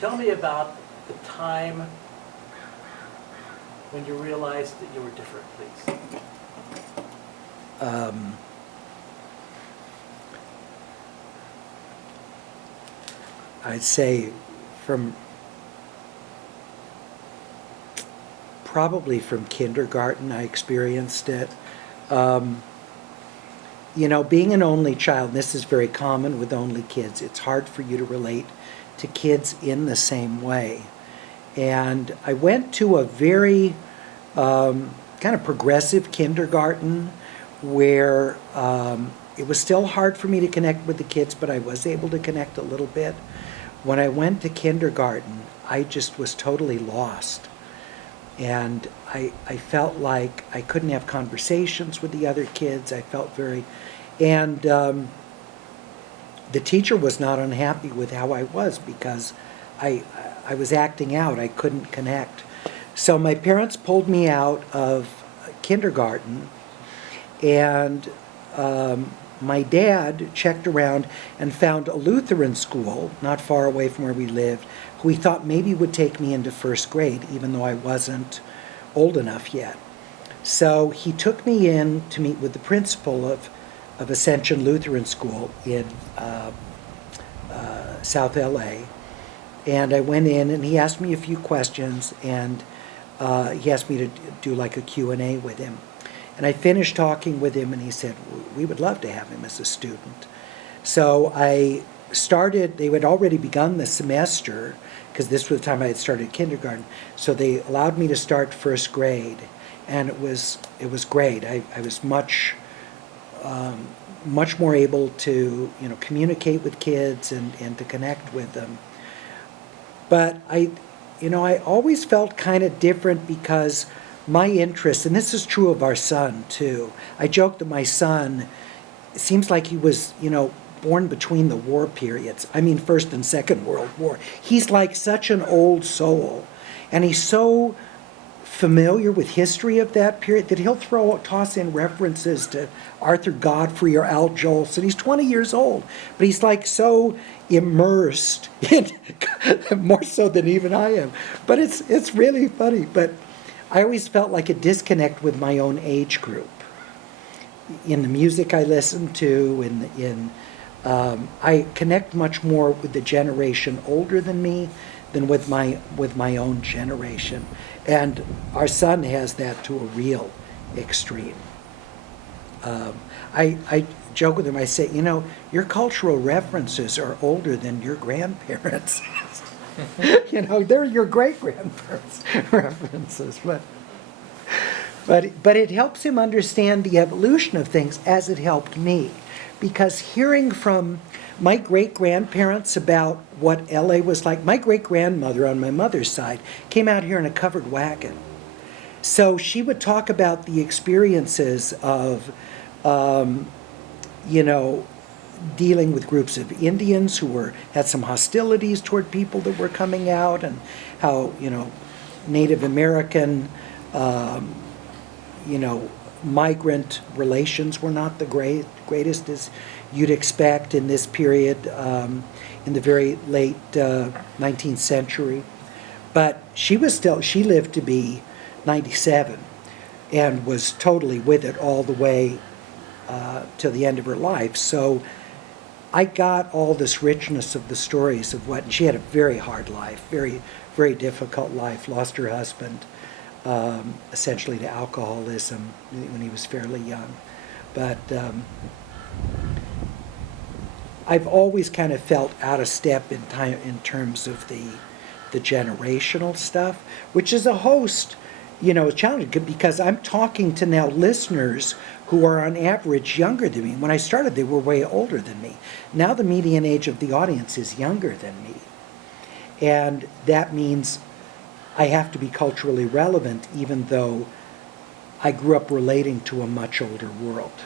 Tell me about the time when you realized that you were different, please. I'd say probably from kindergarten I experienced it. You know, being an only child, and this is very common with only kids, it's hard for you to relate to kids in the same way. And I went to a very kind of progressive kindergarten where it was still hard for me to connect with the kids, but I was able to connect a little bit. When I went to kindergarten, I just was totally lost. And I felt like I couldn't have conversations with the other kids. I felt very, and the teacher was not unhappy with how I was because I was acting out. I couldn't connect. So my parents pulled me out of kindergarten, and my dad checked around and found a Lutheran school not far away from where we lived, who he thought maybe would take me into first grade, even though I wasn't old enough yet. So he took me in to meet with the principal of Ascension Lutheran School in South LA. And I went in and he asked me a few questions, and he asked me to do like a Q&A with him. And I finished talking with him, and he said, we would love to have him as a student. So I started, they had already begun the semester, because this was the time I had started kindergarten. So they allowed me to start first grade, and it was great. I was much more able to, you know, communicate with kids and to connect with them. But I always felt kind of different because my interest, and this is true of our son too. I joke that my son, it seems like he was, you know, born between the war periods. I mean, First and Second World War. He's like such an old soul, and he's so familiar with history of that period that he'll toss in references to Arthur Godfrey or Al Jolson. He's 20 years old, but he's like so immersed in more so than even I am. But it's really funny. But I always felt like a disconnect with my own age group in the music I listen to. I connect much more with the generation older than me than with my own generation, and our son has that to a real extreme. I joke with him. I say, you know, your cultural references are older than your grandparents. You know, they're your great-grandparents' references, but it helps him understand the evolution of things as it helped me, because hearing from my great-grandparents about what LA was like, my great-grandmother on my mother's side came out here in a covered wagon. So she would talk about the experiences of, you know, dealing with groups of Indians who had some hostilities toward people that were coming out, and how, you know, Native American, you know, migrant relations were not the greatest as you'd expect in this period, in the very late 19th century. But she lived to be 97 and was totally with it all the way to the end of her life. So I got all this richness of the stories of what, and she had a very hard life, very, very difficult life, lost her husband essentially to alcoholism when he was fairly young. But I've always kind of felt out of step in terms of the generational stuff, which is a host, you know, challenging, because I'm talking to now listeners who are on average younger than me. When I started, they were way older than me. Now the median age of the audience is younger than me. And that means I have to be culturally relevant, even though I grew up relating to a much older world.